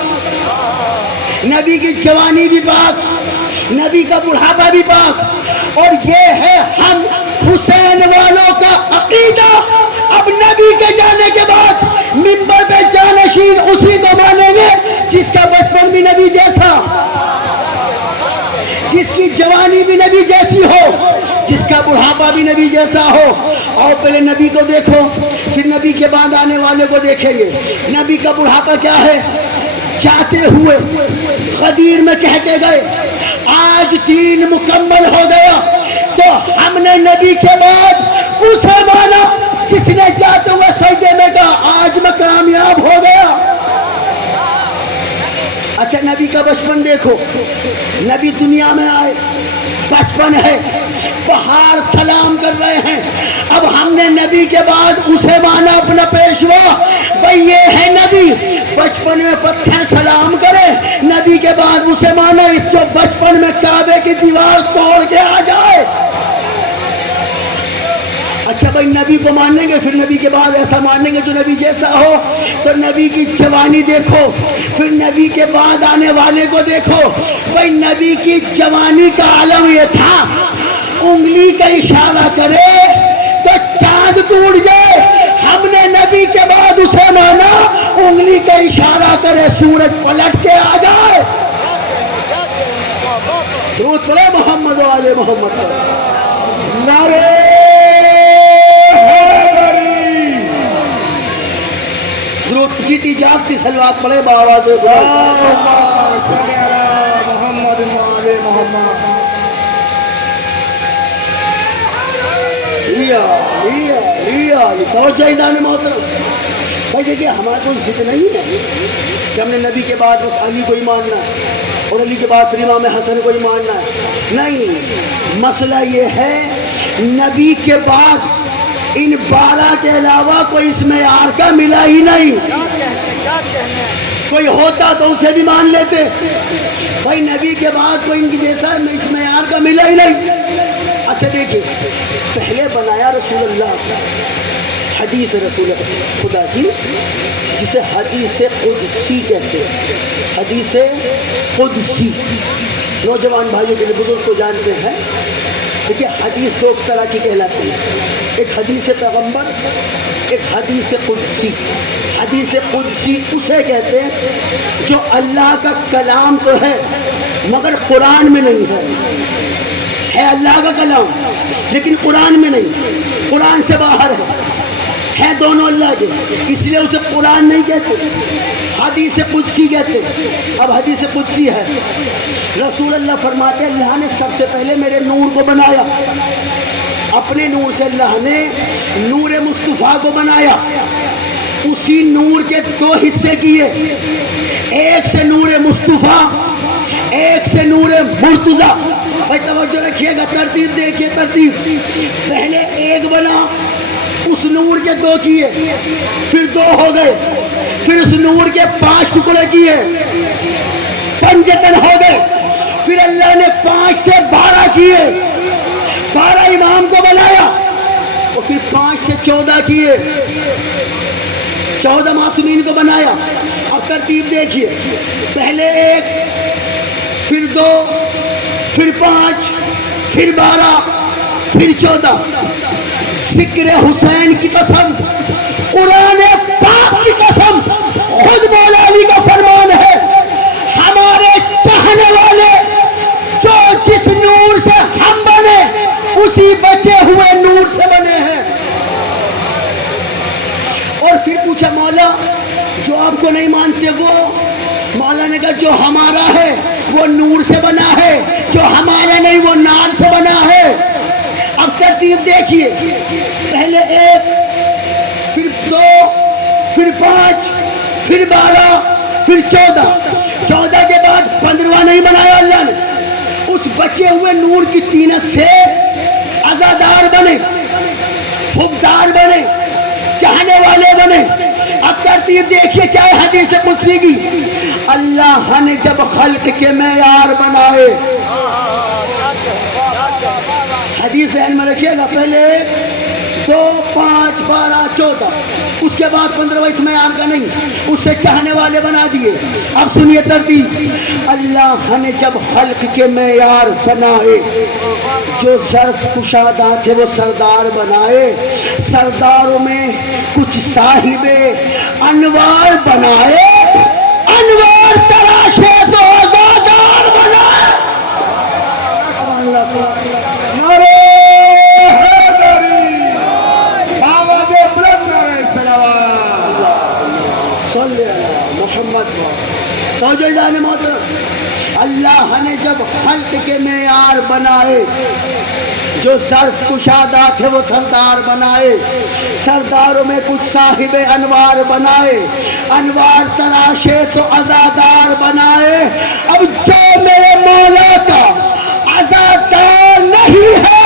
نبی کی جوانی بھی پاک, نبی کا بڑھاپا بھی پاک. اور یہ ہے ہم حسین والوں کا عقیدہ. اب نبی کے جانے کے بعد منبر پہ جانشین اسی کو مانیں گے جس کا بچپن بھی نبی جیسا, جس کی جوانی بھی نبی جیسی ہو, جس کا بڑھاپا بھی نبی جیسا ہو. اور پہلے نبی کو دیکھو, پھر نبی کے بعد آنے والے کو دیکھیں گے. نبی کا بڑھاپا کیا ہے؟ جاتے ہوئے غدیر میں کہہ کے گئے آج دین مکمل ہو گیا. تو ہم نے نبی کے بعد اسے مانا جس نے جاتے ہوئے سجدے میں کہا آج میں کامیاب ہو گیا. اچھا, نبی کا بچپن دیکھو. نبی دنیا میں آئے, بچپن ہے, پہاڑ سلام کر رہے ہیں. اب ہم نے نبی کے بعد اسے مانا اپنا پیشوا. بھئی یہ ہے نبی, بچپن میں پتھر سلام کرے, نبی کے بعد اسے مانا اس جو بچپن میں کعبے کی دیوار توڑ کے آ جائے. اچھا بھائی, نبی کو مانیں گے, پھر نبی کے بعد ایسا مانیں گے جو نبی جیسا ہو. تو نبی کی جوانی دیکھو, پھر نبی کے بعد آنے والے کو دیکھو. بھائی نبی کی جوانی کا عالم یہ تھا, انگلی کا اشارہ کرے تو چاند ٹوٹ جائے. ہم نے نبی کے بعد اسے مانا, انگلی کا اشارہ کرے سورج پلٹ کے آ جائے. درود پڑھے محمد و آل محمد. نعرہ جیتی جاگتی سلوات پڑے بآواز محمد وآل محمد. توجہ ایدان محترم. بھائی دیکھیے, ہمارے کوئی ضد نہیں ہے کہ ہم نے نبی کے بعد بس علی کو ہی ماننا ہے اور علی کے بعد پھر امام حسن کو ہی ماننا ہے. نہیں, مسئلہ یہ ہے نبی کے بعد ان 12 کے علاوہ کوئی اس معیار کا ملا ہی نہیں. کوئی ہوتا تو اسے بھی مان لیتے. بھائی نبی کے بعد کوئی ان کی جیسا اس معیار کا ملا ہی نہیں. اچھا دیکھیں, پہلے بنایا رسول اللہ حدیث رسول خدا کی, جسے حدیث قدسی کہتے ہیں. حدیث قدسی نوجوان بھائیوں کے لیے, بزرگ کو جانتے ہیں. دیکھیے حدیث دو طرح کی کہلاتی ہے, ایک حدیث پیغمبر, ایک حدیث قدسی. حدیث قدسی اسے کہتے ہیں جو اللہ کا کلام تو ہے مگر قرآن میں نہیں ہے اللہ کا کلام لیکن قرآن میں نہیں, قرآن سے باہر ہے دونوں اللہ کے, اس لیے اسے قرآن نہیں کہتے, حدیث قدسی کہتے. اب حدیث قدسی ہے, رسول اللہ فرماتے ہیں اللہ نے سب سے پہلے میرے نور کو بنایا, اپنے نور سے اللہ نے نور مصطفیٰ کو بنایا. اسی نور کے 2 حصے کیے, ایک سے نور مصطفیٰ, ایک سے نور مرتضیٰ. بھائی توجہ رکھیے گا, ترتیب دیکھیے ترتیب. پہلے ایک بنا, اس نور کے 2 کیے, پھر 2 ہو گئے, پھر اس نور کے 5 ٹکڑے کیے، پنجتن ہو گئے. پھر اللہ نے 5 سے 12 کیے، 12 امام کو بنایا، اور پھر 5 سے 14 کیے، 14 معصومین کو بنایا. اب ترتیب دیکھیے، پہلے 1، پھر 2، پھر 5، پھر 12، پھر 14. ذکر حسین کی قسم، قرآن پاک کی قسم، خود مولا علی کا فرمان ہے، ہمارے چاہنے والے جو جس نور سے ہم بنے اسی بچے ہوئے نور سے بنے ہیں. اور پھر پوچھا مولا جو آپ کو نہیں مانتے وہ؟ مولا نے کہا جو ہمارا ہے وہ نور سے بنا ہے، جو ہمارا نہیں وہ نار سے بنا ہے. اب ترتیب دیکھیے، پہلے 1، پھر 2، پھر 5، پھر 12، پھر 14. 14 کے بعد 15واں نہیں بنایا اللہ نے، اس بچے ہوئے نور کی طینت سے عزادار بنے، حبدار بنے، چاہنے والے بنے. اب ترتیب دیکھیے کیا ہے حدیث قدسی کی، اللہ نے جب خلق کے معیار بنائے، حدیث ذہن میں رکھیے گا، پہلے 2، 5، 12، 14، اس کے بعد 15واں اس معیار کا نہیں، اس سے چاہنے والے بنا دیے. اب سنیے ترتیب، اللہ نے جب خلق کے معیار بنائے، جو ظرف کشادہ تھے وہ سردار بنائے، سرداروں میں کچھ صاحب انوار بنائے، انوار تراشے تو آزادار بنائے. نعرہ حیدری، آواز بلند نعرہ صلوات. صلی اللہ محمد. توجہ جان محترم، اللہ نے جب خلق کے معیار بنائے، جو ظرف کشادہ تھے وہ سردار بنائے، سرداروں میں کچھ صاحب انوار بنائے، انوار تراشے تو عزادار بنائے. اب جو میرے مولا کا عزادار نہیں ہے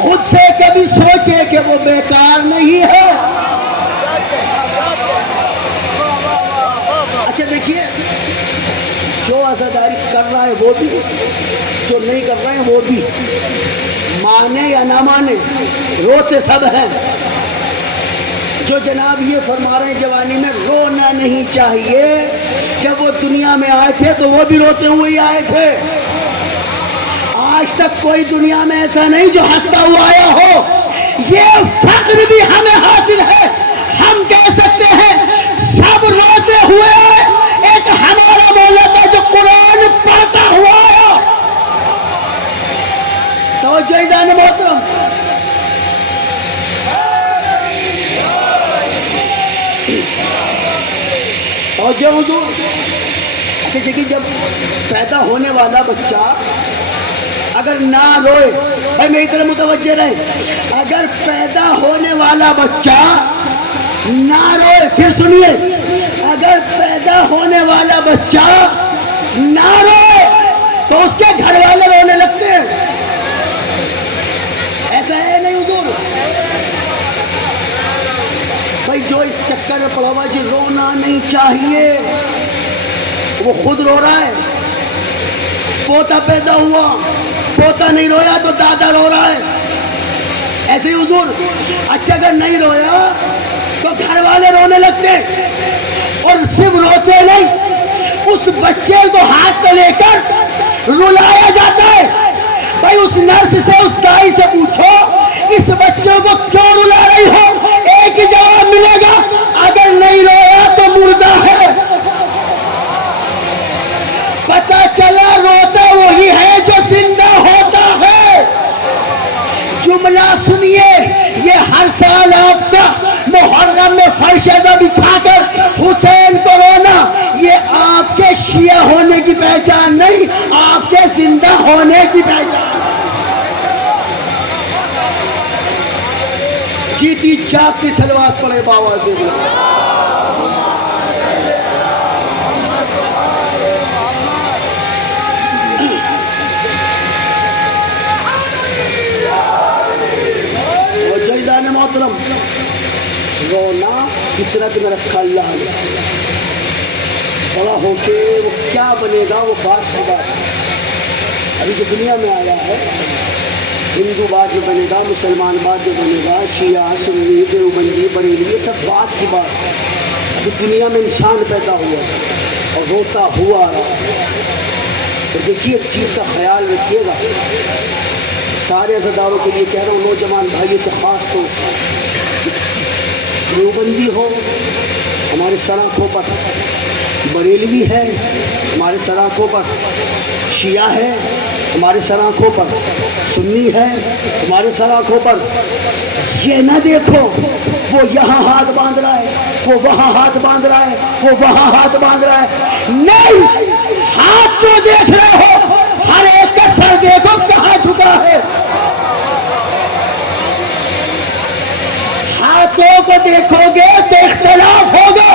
خود سے کبھی سوچے کہ وہ بیکار نہیں ہے. اچھا دیکھیے، جو عزاداری کر رہا ہے وہ بھی، جو نہیں کر رہے ہیں وہ بھی، مانے یا نہ مانے روتے سب ہیں. جو جناب یہ فرما رہے ہیں جوانی میں رونا نہیں چاہیے، جب وہ دنیا میں آئے تھے تو وہ بھی روتے ہوئے ہی آئے تھے. آج تک کوئی دنیا میں ایسا نہیں جو ہنستا ہوا آیا ہو. یہ فخر بھی ہمیں حاصل ہے، ہم کہہ سکتے ہیں سب روتے ہوئے آئے، ایک ہمارا مولا تھا جو قرآن پڑھتا ہوا آیا. توجہ جان محترم، توجہ حضور. اچھا دیکھیے، جب پیدا ہونے والا بچہ اگر نہ روئے، بھائی میری طرح متوجہ رہے، اگر پیدا ہونے والا بچہ نہ روئے، پھر سنیے، اگر پیدا ہونے والا بچہ نہ روئے تو اس کے گھر والے رونے لگتے ہیں. ایسا ہے نہیں حضور؟ بھائی جو اس چکر میں پڑا ہوا جی رونا نہیں چاہیے، وہ خود رو رہا ہے. پوتا پیدا ہوا، پوتا نہیں رویا تو دادا رو رہا ہے. ایسے ہی حضور. اچھا اگر نہیں رویا تو گھر والے رونے لگتے، اور صرف روتے نہیں، اس بچے کو ہاتھ میں لے کر رلایا جاتا ہے. بھائی اس نرس سے، اس دائی سے پوچھو اس بچے کو کیوں رلا رہی ہو، ایک ہی جواب ملے گا، اگر نہیں رویا تو مردہ ہے. پتہ چلا روتا وہی ہے جو زندہ ہوتا ہے. جملہ سنیے، یہ ہر سال آپ کا محرم میں فرشدہ بچھا کر حسین کو رونا، یہ آپ کے شیعہ ہونے کی پہچان نہیں، آپ کے زندہ ہونے کی پہچان. جیتی جاگتی صلوات پڑھے بابا سے. محترم، رونا فطرت میں رکھا اللہ نے، بڑا ہو کے وہ کیا بنے گا وہ بات ہے بات۔ ابھی جو دنیا میں آیا ہے، ہندو بعد میں بنے گا، مسلمان بعد میں بنے گا، شیعہ سنی دیوبندی بریلوی، یہ سب بات کی بات ہے۔ ابھی دنیا میں انسان پیدا ہوا اور روتا ہوا رہا۔ تو دیکھیے ایک چیز کا خیال رکھیے گا، سارے عزاداروں کے لیے کہہ رہا ہوں، نوجوان بھائیوں سے خاص طور دیوبندی ہو ہمارے سڑکوں پر، بریلوی ہے ہمارے سڑکوں پر، شیعہ ہے ہمارے سڑکوں پر، سنی ہے ہمارے سڑکوں پر، یہ نہ دیکھو وہ یہاں ہاتھ باندھ رہا ہے، وہ وہاں ہاتھ باندھ رہا ہے، وہ وہاں ہاتھ باندھ رہا ہے، نہیں، ہاتھ جو دیکھ رہے ہو ہر ایک کا سر دیکھو کہاں جھکا ہے۔ ہاتھوں کو دیکھو گے تو اختلاف ہوگا،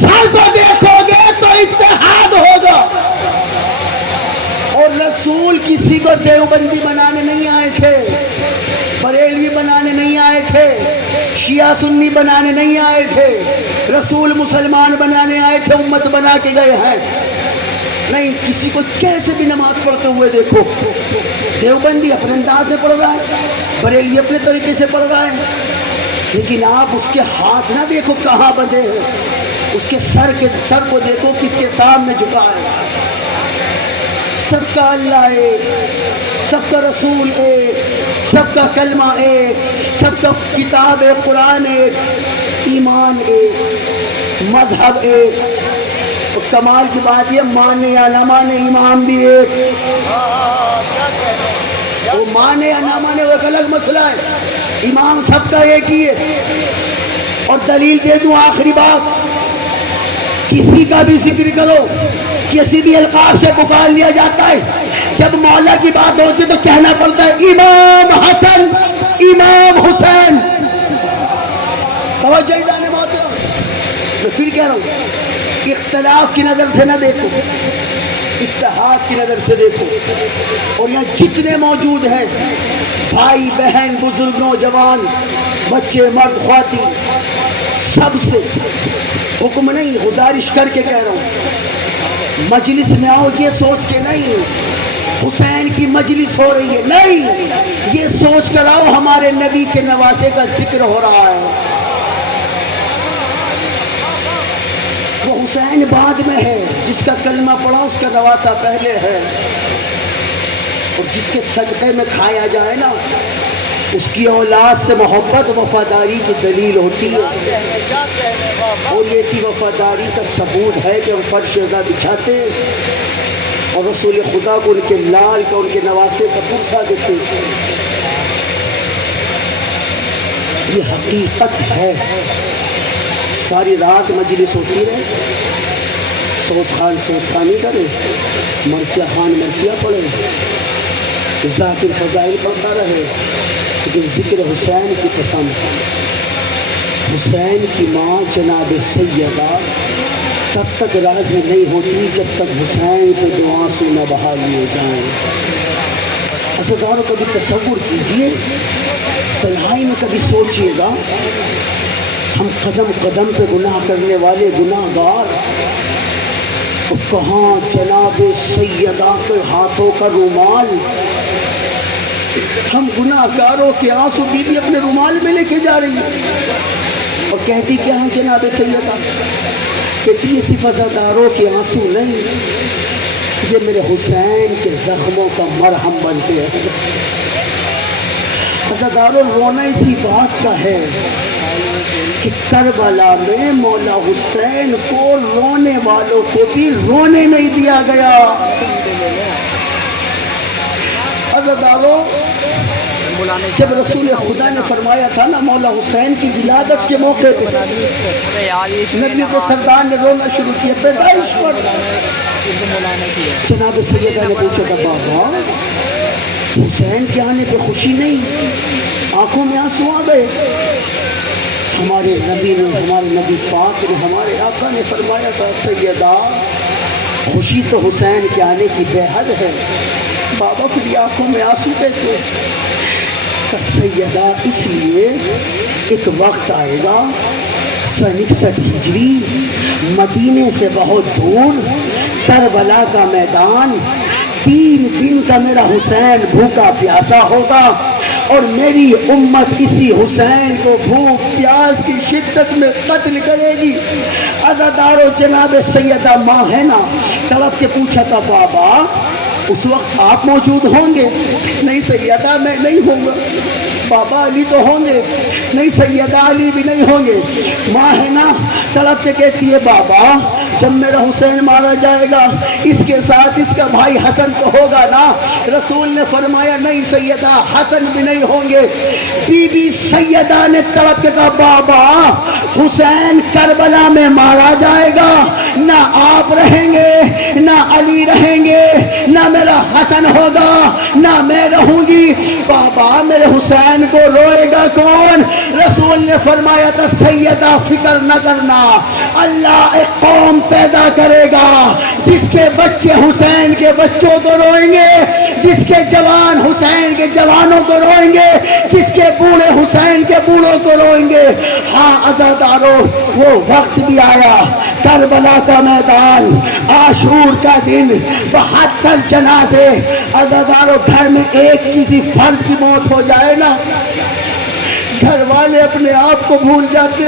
سر کو دیکھو گے تو اتحاد ہوگا۔ اور رسول کسی کو دیوبندی بنانے نہیں آئے تھے، بریلوی بنانے نہیں آئے تھے، شیعہ سنی بنانے نہیں آئے تھے، رسول مسلمان بنانے آئے تھے، امت بنا کے گئے ہیں۔ نہیں، کسی کو کیسے بھی نماز پڑھتے ہوئے دیکھو، دیوبندی اپنے انداز سے پڑھ رہا ہے، بریلوی اپنے طریقے سے پڑھ رہا ہے، لیکن آپ اس کے ہاتھ نہ دیکھو کہاں بندھے ہیں، اس کے سر کو دیکھو کس کے سامنے جھکا ہے۔ سب کا اللہ ایک، سب کا رسول ایک، سب کا کلمہ ایک، سب کا کتاب قرآن ایک، ایمان ایک، مذہب ایک، اور کمال کی بات یہ مانے یا نہ مانے امام بھی ایک۔ وہ مانے یا نہ مانے وہ ایک الگ مسئلہ ہے، امام سب کا ایک ہی ہے۔ اور دلیل دے دوں آخری بات، کسی کا بھی ذکر کرو، کسی بھی القاب سے پکار لیا جاتا ہے، جب مولا کی بات ہوتی تو کہنا پڑتا ہے امام حسن، امام حسین۔ توجہ جانے محترم، میں پھر کہہ رہا ہوں، اختلاف کی نظر سے نہ دیکھو، اتحاد کی نظر سے دیکھو۔ اور یہاں جتنے موجود ہیں بھائی بہن بزرگ نوجوان بچے مرد خواتین، سب سے حکم نہیں گزارش کر کے کہہ رہا ہوں، مجلس میں آؤ یہ سوچ کے نہیں حسین کی مجلس ہو رہی ہے، نہیں، یہ سوچ کر آؤ ہمارے نبی کے نواسے کا ذکر ہو رہا ہے۔ وہ حسین بعد میں ہے، جس کا کلمہ پڑھا اس کا نواسہ پہلے ہے، اور جس کے صدقے میں کھایا جائے نا، اس کی اولاد سے محبت وفاداری کی دلیل ہوتی ہے، اور یہ اسی وفاداری کا ثبوت ہے کہ ہم فرش رضا بچھاتے اور رسول خدا کو ان کے لال کا ان کے نواسے کا پوچھا دیتے۔ یہ حقیقت ہے۔ ساری رات مجلس ہوتی رہے، سوس خانی کرے، مرثیہ خان مرثیہ پڑھے، ذاکر فضائل پڑھتا رہے، لیکن ذکر حسین کی قسم، حسین کی ماں جناب سیدہ تب تک راضی نہیں ہوتی جب تک حسین پہ دعا سے نہ بہا لیے جائیں۔ عزیزانو کبھی تصور کیجئے، تنہائی میں کبھی سوچئے گا، ہم قدم قدم پہ گناہ کرنے والے گناہ گار، تو کہاں جناب سیدہ کے ہاتھوں کا رومال، ہم گناہ گاروں کے آنسو بی بی اپنے رومال میں لے کے جا رہی ہیں، اور کہتی کیا ہے جناب سیدہ، کہتی یہ صرف عزاداروں کے آنسو نہیں، یہ میرے حسین کے زخموں کا مرہم بنتے ہیں۔ عزاداروں رونا اسی بات کا ہے کہ کربلا میں مولا حسین کو رونے والوں کو بھی رونے نہیں دیا گیا۔ عزاداروں جب رسول خدا نے فرمایا تھا نا مولا حسین کی ولادت کے موقع پہ، نبی کے سردار نے رونا شروع کیا پیدائش پر۔ جناب سیدہ نے پوچھا تھا بابا حسین کے آنے پہ خوشی نہیں؟ آنکھوں میں آنسو آ گئے۔ ہمارے نبی پاک نے ہمارے آقا نے فرمایا تھا سیدہ خوشی تو حسین کے آنے کی بے حد ہے، بابا پھر آنکھوں میں آنسو کیسے؟ سیدہ اس لیے ایک وقت آئے گا سن 61 ہجری، مدینے سے بہت دور، کربلا کا میدان، 3 دن کا میرا حسین بھوکا پیاسا ہوگا اور میری امت اسی حسین کو بھوک پیاس کی شدت میں قتل کرے گی۔ عزادارو، جناب سیدہ ماں ہے نا، تڑپ کے پوچھا تھا بابا اس وقت آپ موجود ہوں گے؟ نہیں سیدہ میں نہیں ہوں گا۔ بابا علی تو ہوں گے؟ نہیں سیدہ علی بھی نہیں ہوں گے۔ ماں ہے نا، تڑپ کے کہتی ہے بابا جب میرا حسین مارا جائے گا اس کے ساتھ اس کا بھائی حسن تو ہوگا نا؟ رسول نے فرمایا نہیں سیدہ، حسن بھی نہیں ہوں گے۔ بی بی سیدہ نے تڑپ کے کہا بابا حسین کربلا میں مارا جائے گا، نہ آپ رہیں گے نہ علی رہیں گے، نہ میرا حسن ہوگا نہ میں رہوں گی۔ بابا میرے حسین کو روئے گا کون؟ رسول نے فرمایا تھا سیدہ فکر نہ کرنا، اللہ ایک قوم پیدا کرے گا جس کے بچے حسین کے بچوں کو روئیں گے، جس کے جوان حسین کے جوانوں کو روئیں گے، جس کے بوڑھے حسین کے بوڑھوں کو روئیں گے۔ ہاں عزادارو، وہ وقت بھی آیا، کربلا کا میدان، عاشور کا دن، 72 جنازے۔ عزادارو، گھر میں ایک کسی فرد کی موت ہو جائے نا، گھر والے اپنے آپ کو بھول جاتے۔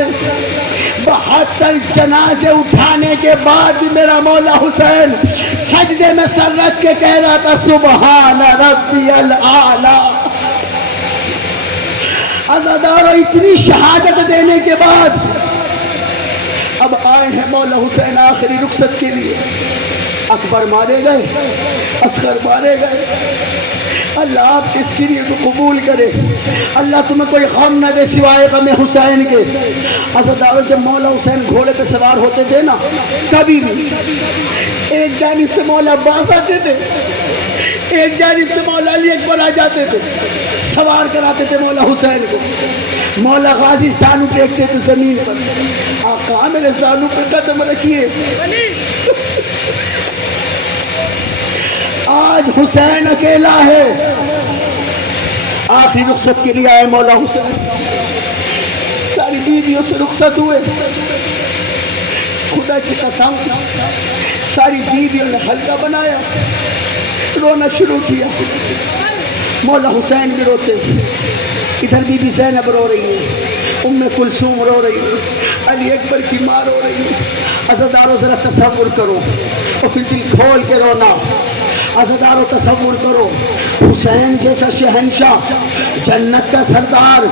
72 جنازے اٹھانے کے بعد بھی میرا مولا حسین سجدے میں سر رکھ کے کہہ رہا تھا سبحان ربی الاعلی۔ عزادارو، اتنی شہادت دینے کے بعد اب آئے ہیں مولا حسین آخری رخصت کے لیے۔ اکبر مارے گئے، اصغر مارے گئے، اللہ آپ اس کے لیے تو قبول کرے، اللہ تمہیں کوئی غم نہ دے سوائے غم حسین کے۔ عزادارو، جب مولا حسین گھوڑے پہ سوار ہوتے تھے نا، کبھی بھی ایک جانب سے مولا عباس آتے تھے، ایک جانب سے مولا علی اکبر آ جاتے تھے، سوار کراتے تھے مولا حسین کو۔ مولا غازی زانو ٹیکتے تھے زمین پر، آقا میرے زانو پر قدم رکھیے۔ آج حسین اکیلا ہے، آخری رخصت کے لیے آئے مولا حسین، ساری بیویوں سے رخصت ہوئے۔ خدا کی قسم ساری بیویوں نے حلقہ بنایا، رونا شروع کیا۔ مولا حسین بھی روتے، ادھر بی بی زینب رو رہی ہے، ام کلثوم رو رہی ہے، علی اکبر کی ماں رو رہی ہے۔ عزادارو ذرا تصور کرو اور پھر دل کھول کے رونا۔ عزادارو تصور کرو، حسین جیسا شہنشاہ، جنت کا سردار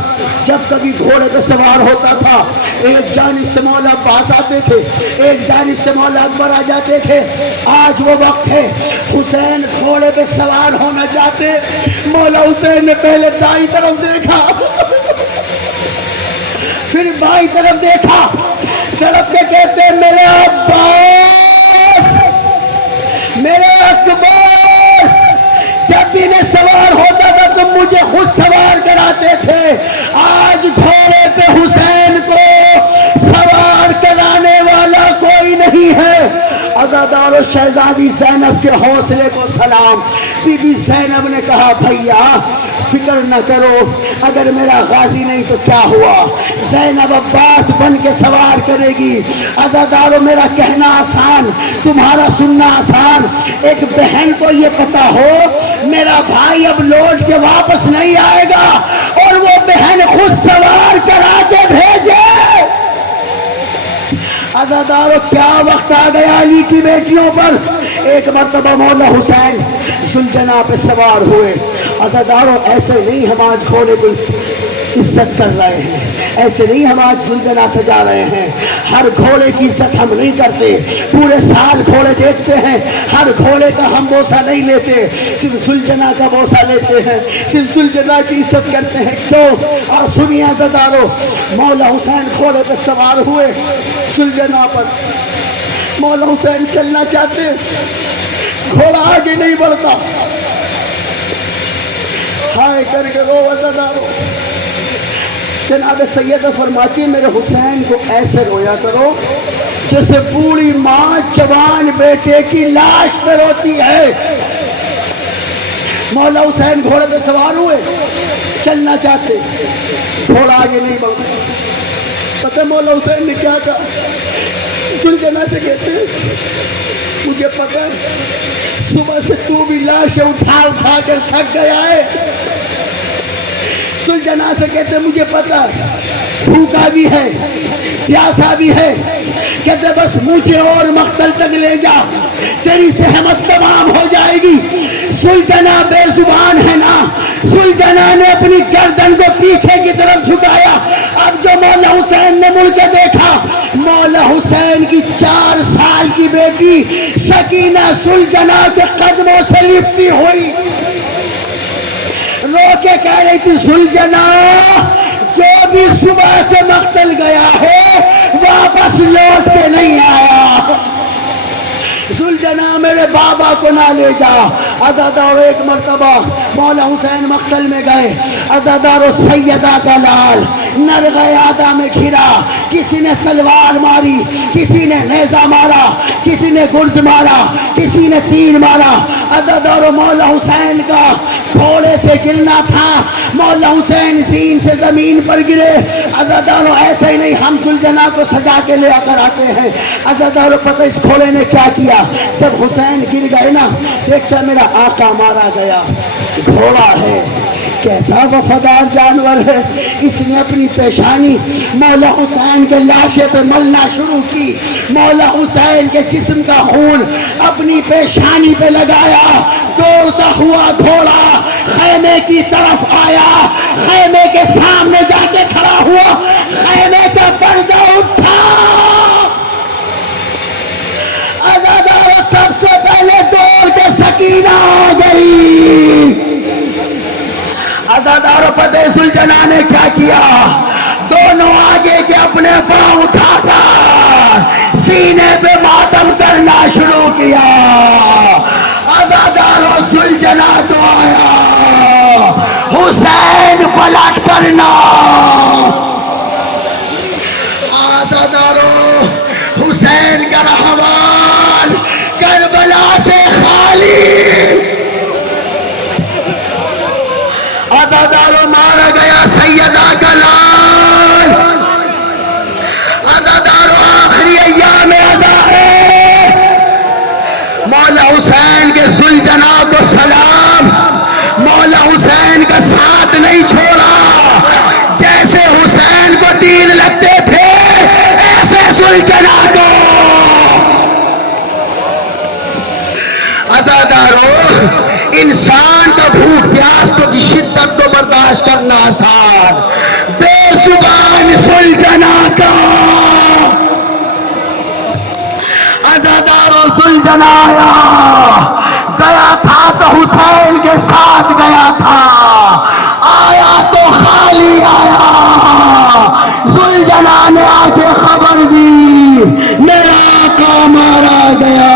جب کبھی گھوڑے پہ سوار ہوتا تھا، ایک جانب سے مولا عباس آتے تھے، ایک جانب سے مولا اکبر آ جاتے تھے۔ آج وہ وقت ہے، حسین گھوڑے پہ سوار ہونا چاہتے، مولا حسین نے پہلے دائیں طرف دیکھا، پھر بائیں طرف دیکھا، طرف کے کہتے میرے عباس، میرے اکبر، جب بھی میں سوار ہوتا تھا تم مجھے خود سوار کراتے تھے، آج گھوڑے پہ حسین کو سوار کرانے والا کوئی نہیں ہے۔ عزادارو، شہزادی زینب کے حوصلے کو سلام۔ بی بی زینب نے کہا بھیا فکر نہ کرو، اگر میرا غازی نہیں تو کیا ہوا، زینب عباس بن کے سوار کرے گی۔ عزادارو، میرا کہنا آسان، تمہارا سننا آسان۔ ایک بہن کو یہ پتا ہو میرا بھائی اب لوٹ کے واپس نہیں آئے گا اور وہ بہن خود سوار کرا کے بھیجے۔ عزادارو، کیا وقت آ گیا علی کی بیٹیوں پر۔ ایک مرتبہ مولا حسین ذوالجناح پہ سوار ہوئے۔ عزادارو، ایسے نہیں ہم آج گھوڑے کو عزت کر رہے ہیں، ایسے نہیں ہم آج ذوالجناح سجا رہے ہیں۔ ہر گھوڑے کی عزت ہم نہیں کرتے، پورے سال گھوڑے دیکھتے ہیں، ہر گھوڑے کا ہم بوسہ نہیں لیتے، صرف ذوالجناح کا بوسہ لیتے ہیں، صرف ذوالجناح کی عزت کرتے ہیں۔ کیوں؟ اور سنیے عزادارو، مولا حسین گھوڑے پہ سوار ہوئے ذوالجناح پر۔ مولا حسین چلنا چاہتے، گھوڑا آگے نہیں بڑھتا، ہائے کر کے رو عزادارو۔ جناب سیدہ فرماتی میرے حسین کو ایسے رویا کرو جیسے بوڑھی ماں جوان بیٹے کی لاش پہ روتی ہے۔ مولا حسین گھوڑے پہ سوار ہوئے، چلنا چاہتے، گھوڑا آگے نہیں بڑھتا۔ پتہ مولا حسین نے کیا کہا؟ سلجنا سے کہتے ہیں مجھے پتہ ہے صبح سے تو بھی لاشیں اٹھا اٹھا کر تھک گیا ہے. سلجنا سے کہتے مجھے پتہ بھوکا بھی ہے پیاسا بھی ہے. کہتے بس مجھے اور مقتل تک لے جا تیری صحت تمام ہو جائے گی. سلجنا بے زبان ہے نا. سلجنا نے اپنی گردن کو پیچھے کی طرف جھکایا. اب جو مولا حسین نے مڑ کے دیکھا مولا حسین کی 4 سال کی بیٹی سکینہ سلجنا کے قدموں سے لپٹی ہوئی رو کے کہہ رہی تھی سلجنا جو بھی صبح سے مقتل گیا ہے واپس لوٹ کے نہیں آیا. سلجنا میرے بابا کو نہ لے جا. عزادار ایک مرتبہ مولا حسین مقتل میں گئے. عزادار سیدہ کا لال نرغیادہ میں گھرا. کسی نے تلوار ماری کسی نے نیزہ مارا کسی نے گرز مارا کسی نے تیر مارا. عزادار مولا حسین کا گھوڑے سے گرنا تھا. مولا حسین زین سے زمین پر گرے. عزاداروں ایسے ہی نہیں ہم سلجنا کو سجا کے لے کر آتے ہیں. عزاداروں پتہ اس گھوڑے نے کیا کیا؟ جب حسین گر گئے نا دیکھتا میرا آقا مارا گیا. گھوڑا ہے کیسا وفادار جانور ہے. اس نے اپنی پیشانی مولا حسین کے لاشے پہ ملنا شروع کی. مولا حسین کے جسم کا خون اپنی پیشانی پہ لگایا. دوڑتا ہوا گھوڑا خیمے کی طرف آیا. خیمے کے سامنے جا کے کھڑا ہوا. خیمے کا پردہ اٹھا. عزادار سب سے پہلے دوڑ کے سکینہ آ گئی. عزادار پتہ سلجنا نے کیا کیا؟ دونوں آگے کے اپنے پاؤں اٹھا کر سینے پہ ماتم کرنا شروع کیا. عزاداروں سلجنا تو آیا حسین پلٹ کرنا. عزاداروں حسین کا رہوان کربلا سے خالی. عزاداروں مارا گیا سیدہ کا لال. عزاداروں آخری ایام عزا ہے. مولا حسین کے سلجنا کو سلام. مولا حسین کا ساتھ نہیں چھوڑا. جیسے حسین کو تین لگتے تھے ایسے سلجنا کو. عزاداروں انسان کا بھوک پیاس کو کی شدت کو برداشت کرنا آسان. بے زبان سلجنا کا. عزاداروں سلجنا گیا تھا تو حسین کے ساتھ گیا تھا. آیا تو خالی آیا. سلجنا نے آ کے خبر دی میرا آقا مارا گیا.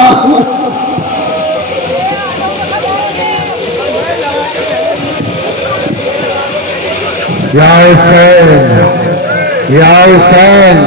یا حسین یا حسین.